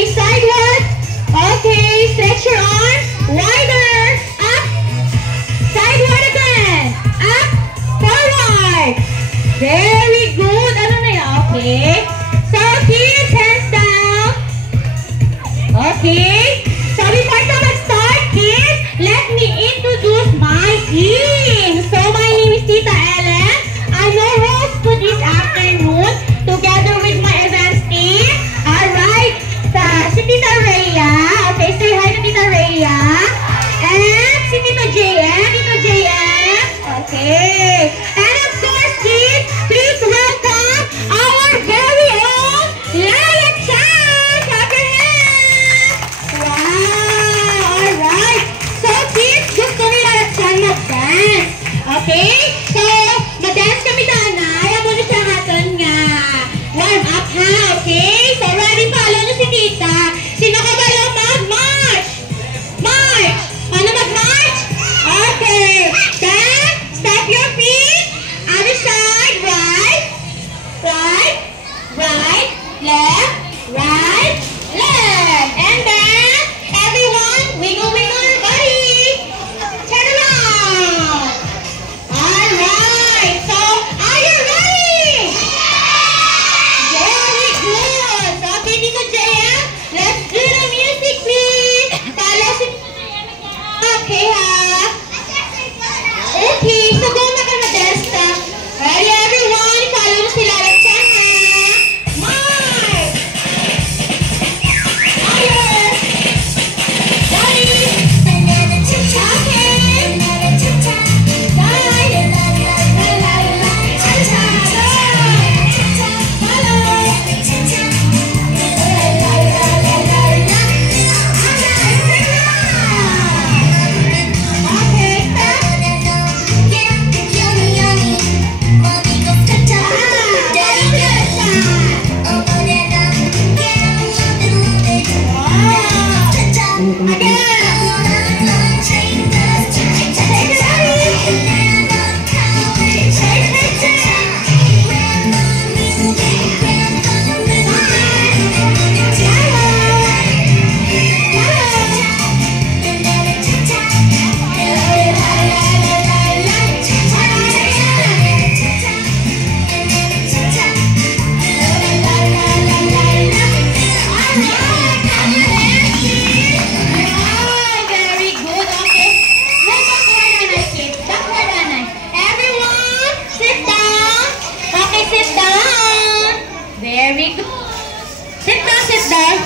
Okay, sideward. Okay, stretch your arms. Wider. Up. Sideward again. Up. Forward. Very good. Ano na yan? Okay. So, kids, hands down. Okay. So, before to mag-start, kids, let me introduce my team. So, my name is Tita Ellen. I'm your host for this afternoon together with my events team. Alright. Si Tita Rhea. Okay, say hi to Tita Rhea. And si Tito JM. Tito JM. Okay. And of course, kids, please welcome our very own Lion Chan. Clap your hands. Wow. Alright. So, kids, gusto ni Lion Chan mag-dance. Okay? So, mag-dance kami nanay. Amo na siya haton nga. Warm up ha, okay? So, ready? Follow nyo si Tita. Sino ka ba yung mag-march? March! Ano mag-march? Okay. Then, step your feet. Other side. Right. Right. Right. Left. Right. Left. And then, everyone, wiggle, wiggle your body. Turn around. Alright. So, are you ready? Very good. So, okay, Tito JM, let's do the music, please. Follow si okay, ha? Okay, so go na ka na desta. Ready, everyone? Follow mo sila lang siya, ha? March! Higher! Ready? Very good. Sit down.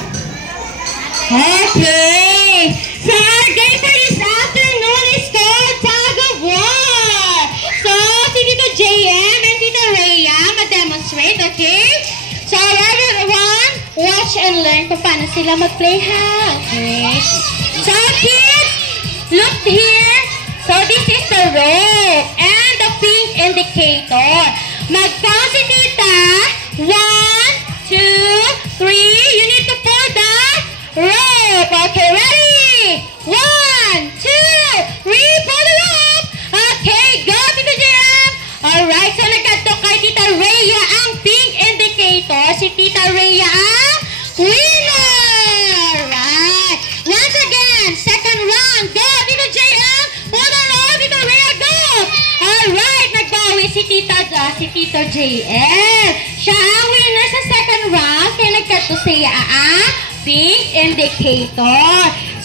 Okay. So our game for this afternoon is called Tag of War. So, si Tito JM and Tita Rhea ma-demonstrate, okay? So, everyone, watch and learn kung paano sila mag-play, ha? Okay. So, kids, look here. So, this is the rope and the pink indicator. Mag-count si Tita. 1, 2, 3. You need to pull the rope. Okay, ready? 1, 2, 3. Pull the rope. Okay, go, Tito JM. Alright, so nagkadto kay Tita Rhea ang pink indicator. Si Tita Rhea ang winner. Right. Once again, second round. Go, Tito JM. Pull the rope, Tita Rhea, go. Alright, nagbawi si Tito JM. Siya ang winner sa second round. Kaya nagkadto siya ang pink indicator.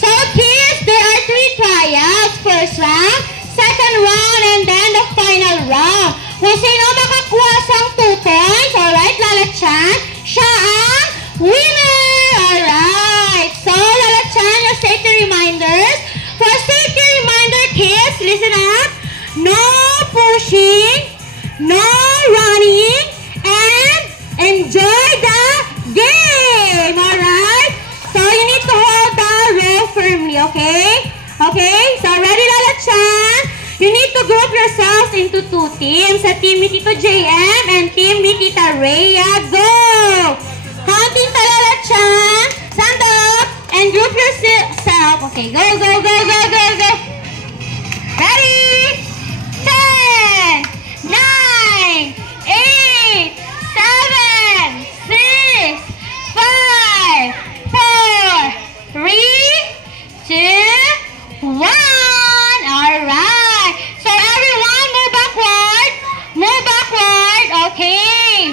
So, kids, there are 3 trials. First round, second round, and then the final round. Kung sino makakuha sang 2 points, alright, Lala Chan, siya ang winner. Alright. So, Lala Chan, your safety reminders. For safety reminder, kids, listen up. No pushing, no running, and enjoy the game. Alright? So, you need to hold the rope firmly, okay? Okay? So, ready, Lala Chan? You need to group yourselves into 2 teams. Sa team ni Tito JM and team ni Tita Rhea. Go! Counting to Lala Chan. Stand up and group yourself. Okay, go, go, go, go, go, go. Ready? 10, 9, 8, 7, 6, 5, 4, Okay.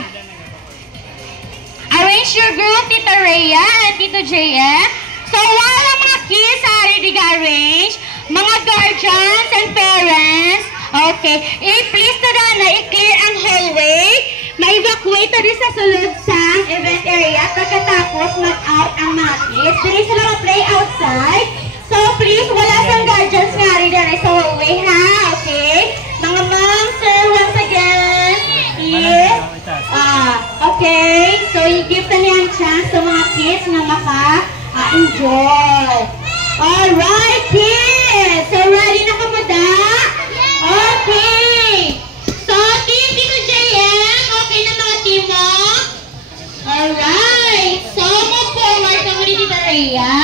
Arrange your group, Tita Rhea and Tito JM. So, wala mga kids already arrange. Mga guardians and parents. Okay. Please na i-clear ang hallway. Ma-evacuate na rin sa sulod sa event area. Pagkatapos, mag-out ang mga kids. Dili sila ma-play outside. So, please, wala sang guardians nga rin na rin sa hallway, ha? Okay? Mga ma'am, sir, once again. Yes. Okay. So, i-give na niya ang chance sa mga kids na maka-enjoy. Alright, kids. So, ready na ka ba da? Okay. So, team Tito JM, okay na mga team mo? Alright. So, move forward ka mo ni Tita Rhea.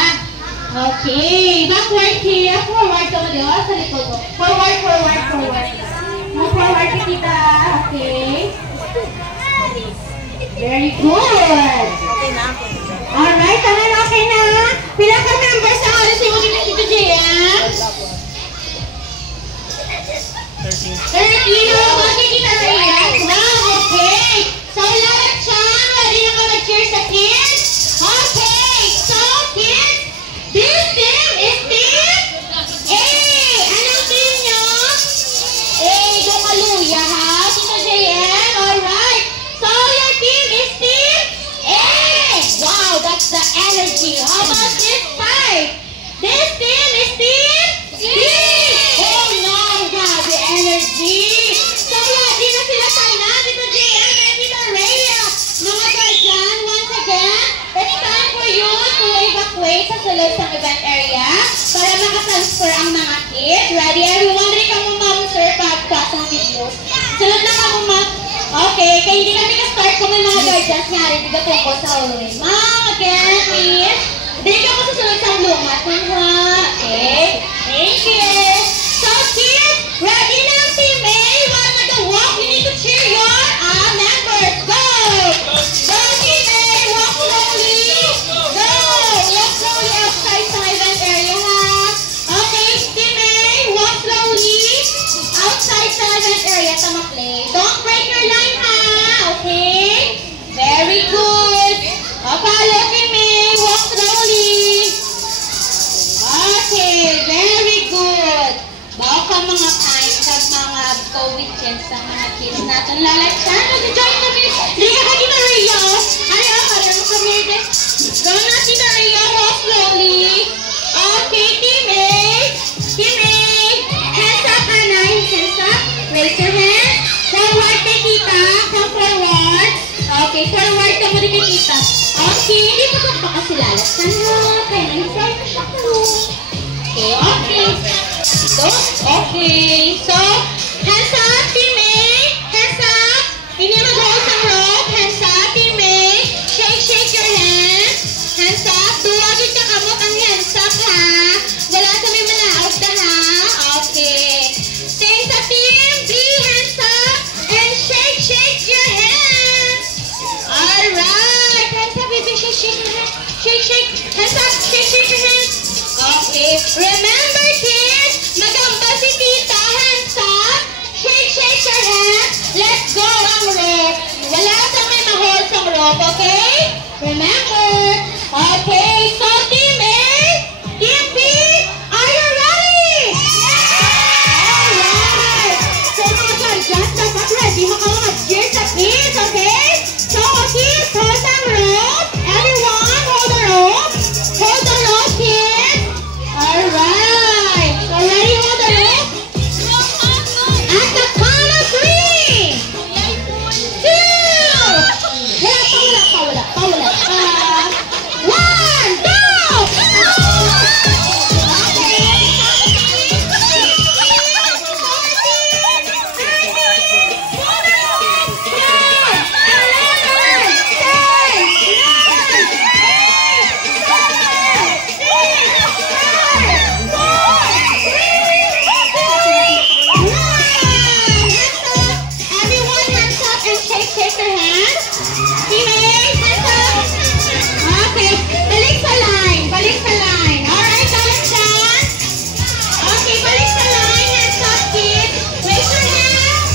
Okay. Backward here. Forward ka mo di ba? Sa likod ko. Forward, forward, forward. Move forward ka, Tita. Okay. Very good. Alright, tama na, okay na. Pila ka members ang oras yung mga Tito JM? 13. Okay, Tita Rhea. Wow, okay. So, lahat siya. Ready na ka mag-cheer sa kids? Okay. So, kids, this team is team A. Anong team nyo? A. Dumaluya, ha? Tito JM? Alright. So, your team is team A. Wow, that's the energy. How about this side? This team is team B. Oh no, God, the energy. So, di na sila sana. Tito JM and Tito Rhea. Mga guardian, once again, it's time for you to evacuate sa sulod sa event area para makatransfer ang mga kids. Ready, everyone? Ready ka mo, ma'am, sir, pagpas ng videos. Sulod na ka mo, ma'am. Okay, kaya hindi kami ka-start kung may mga guardians nga rin, di ba tungkol sa hallway. Ma'am, again, please. Dili ka mo susunod sa lumat. Okay, thank you. So, kids, ready na ang team A. While nag-walk, you need to cheer your members. Go! Go, team A! Walk slowly. Go! Walk slowly outside sa event area, ha? Okay, team A, walk slowly outside sa event area to ma-play. Don't break your line, ha? Okay? Very good. Follow team A. Walk slowly. Okay, very good. Baka mga kind at mga COVID chance sa mga kids natin. Lalaksan, mag-join kami. Hindi ka ka Tita Rhea. Ano mo kami? Go na Tita Rhea, walk slowly. Okay, team A. Team A. Hands up, Anay. Hands up. Raise your hand. Forward kay Tita. Come forward. Okay, forward ka mo rin kay Tita. Okay, hindi pa ka kasi lalaksan mo. Kaya na-start na siya ko. Okay, okay. Okay, so, hands up, team A. Hands up. Hindi mag-hold sa rope. Hands up, team A. Shake your hands. Hands up. Duwagin ka kamot ang hands up, ha? Wala sa may malaot na, ha? Okay. Stay sa team B. Hands up. And shake your hands. Alright. Hands up, baby. Shake your hands. Shake. Hands up. Shake your hands. Okay. Remember, kids, magamba si Tita. Hands up. Shake your hands. Let's go ang rope. Wala sa may ma-hold sa rope, okay? Remember. Okay. So, team A, team B, are you ready? Alright. So, mga guardians, dapat ready maka-mag-cheer sa kids, okay? So, kids, hold ang rope. Everyone, hold the rope. Hold the rope, kids. Alright. So, ready, hold the rope? At the count of 3, 2, wala. 1, go! Shake your hands. Teammates, hands up. Okay, balik sa line. Alright, balik dyan. Okay, balik sa line. Hands up, kids. Raise your hands.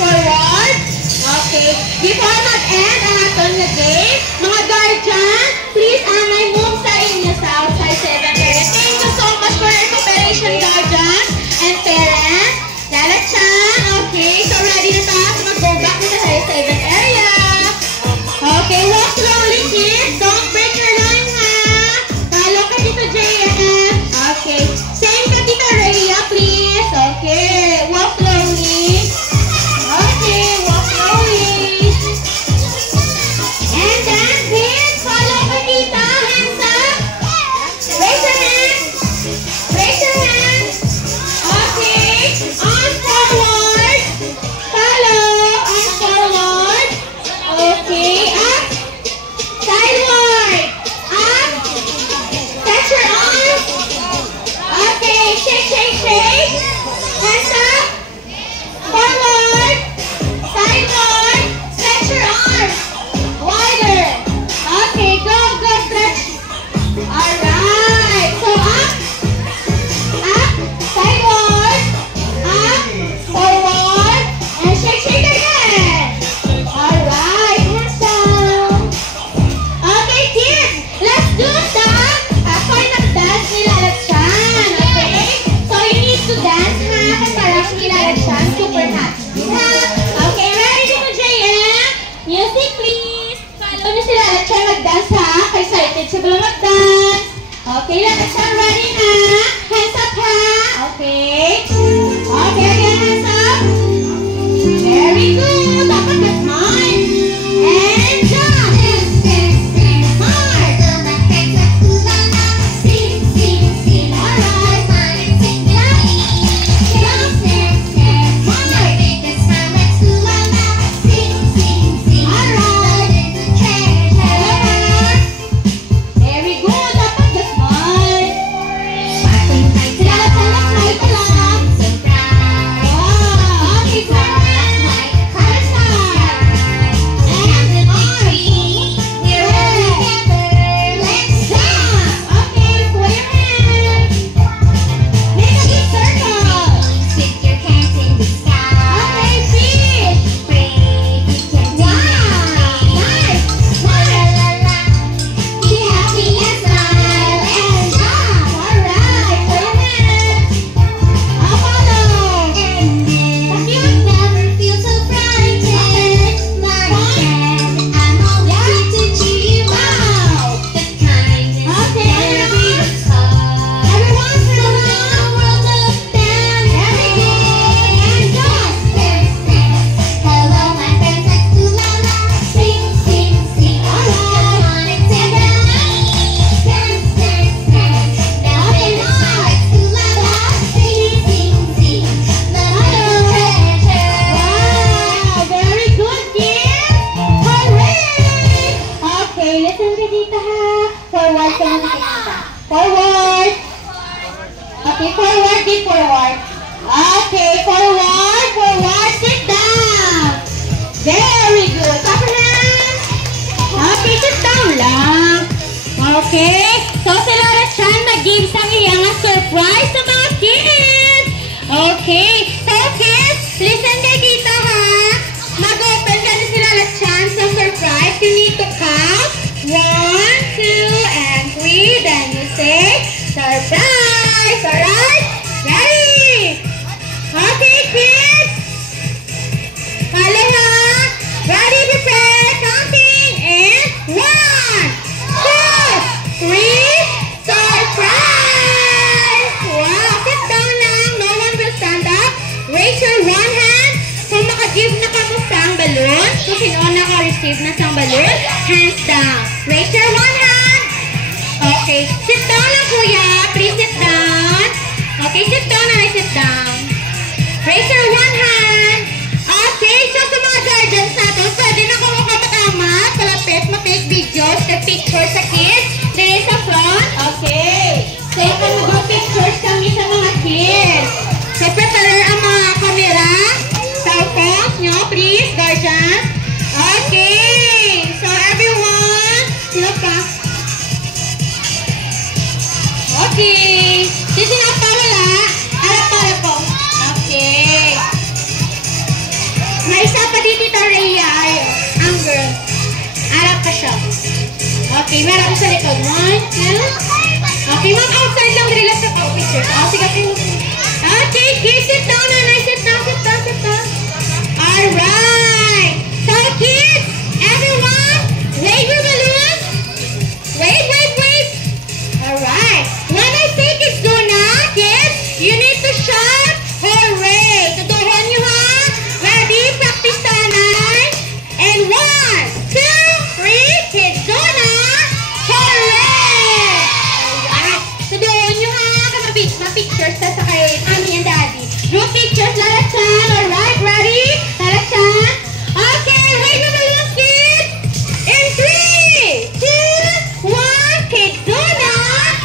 forward. Okay. Before mag-end ang aton na game, mga guardian, please anay move sa inyo sa outside 7 area. Thank you so much for your cooperation, guardian and parents. Lalachan. Okay. So ready na tayo to mag-go back to the 7 area. Okay. Walk slowly, kids. Don't break your line, ha. Follow ka dito, JM. Okay. Same ka dito, Rhea, please. Okay. Walk slowly. Okay. Walk slowly. And then, kids, follow ka dito. Hands up. Raise your hands. Raise your hands. Okay. On forward. Follow. On forward. Okay. Up. Sideward. Up. Touch your arms. Okay. Shake, shake, shake. Hands up. Forward. Sideward. Stretch your arms. Wider. Okay. Go, go, stretch. Alright. So up. Up. Sideward. Up. Forward. And shake, shake again. Alright. Hands down. Okay, kids. Let's do the final dance nila Lakshan. Okay? So you need to dance, ha? Kung parang nila Lakshan. Super happy, ha? Okay, ready dito, JM? Music, please. Follow nyo sila Lakshan mag-dance, ha? Excited siya ba mag-dance? Okay, Lakshan, ready na? Hands up, ha? Okay. Okay, again, hands up. Very good. Dapat mag-smile. And jump. Smart. Very good. Dapat mag-smile. Sila Lakshan, smile pa lang. Wow. Okay, smile. Other side. And arms. Let's jump. Okay, sway your hands. Make a big circle. Okay, fish. Wow. Nice. Smile. Be happy and smile and jump. Alright, sway your hands. I'll follow. Cute. Never feel so frightened. My friend, I'm always here to cheer you up. The kindness Okay. never be the cost. Everyone, So turn when around. the world of them Very good. And jump. Hello, my friends, let's do la la. Sing, sing, sing. Come on and sing the night. Dance, dance, dance. Now sing the song. Let's do la la. Sing, sing, sing. Love is a treasure. Wow, very good, kids. Hooray! Okay, listen ka dito, ha. Forward ka muna kita. Forward. Okay, forward, di forward. Okay, forward, forward, sit down. Very good. Clap your hands. Okay, sit down lang. Okay, so si Laura Chan mag-give sa iyang surprise sa mga kids. Okay, so kids, listen kay dito, ha. Mag-open ka na si Laura Chan sa surprise. You need to count 1, 2, and 3. Then you say, surprise. Alright? Ready? Okay, kids. Follow, ha. Ready, prepare, counting, and 1, 2, 3, surprise! Wow, sit down lang. No one will stand up. Raise your one hand. Kung maka-give na ka mo sang balloon, kung sino naka-receive na sang balloon, hands down. Raise your one hand. Okay, sit down lang, kuya. Please sit down. Okay, sit down na, sit down. Raise your one hand. Okay, so sa mga guardians natin, pwede na kung makapatama, palapit, mag-take videos, take pictures sa kids. There sa front. Okay. So, kung mag pictures kami sa mga kids. So, prepare ang mga camera. Cell phones nyo, please, guardians. Okay. So, everyone, sino pa? Okay. Sino pa wala? Harap po. Okay. ka siya. Okay, meron ko sa likod. 1, 2. Okay, ma'am, outside lang. Relax na po. Picture. Sige, okay. Okay, kids, sit down, nanay. Sit down, sit down, sit down. Alright. So, kids, everyone, wave your balloons. Wait, wait, wait. Alright. When I say kids do na, kids, you need to shout, hooray. Tuturuan nyo, ha? Ready? Practice tanay. And 1, 2, 3, kids do na, hooray. Alright. Tuturuan nyo, ha? Ma-pictures na sa kay Mami and Daddy. Group pictures, Lalachan. Alright, ready? Lalachan. Okay, wave your balloons, kids. In 3, 2, 1, kids do na,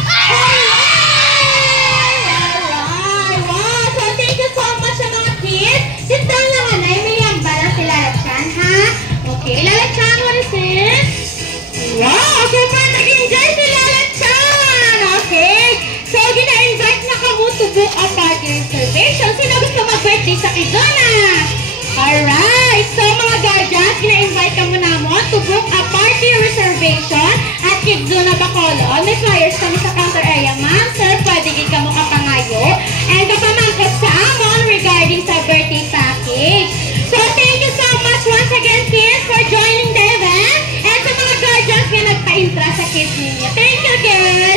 hooray. Alright, wow. So, thank you so much sa mga kids. Sit down lang, anay. May yambala si Lalachan, ha? Okay, Lalachan, what is this? Wow, super nag-enjoy si Lalachan. Okay. So, gina-invite na kamo to book a party reservation. Sino gusto mag-birthday sa Kizona? Alright. So, mga guardians, gina-invite kamo namon to book a party reservation at Kizona, Bacolod. May flyers kami sa counter area, ma'am. Sir, pwede gid kamo kapangayo. And kapamangkot sa amon regarding sa birthday package. So, thank you so much once again, kids, for joining the event. And sa mga guardians na nagpa-intra sa kids ninyo. Thank you, kids.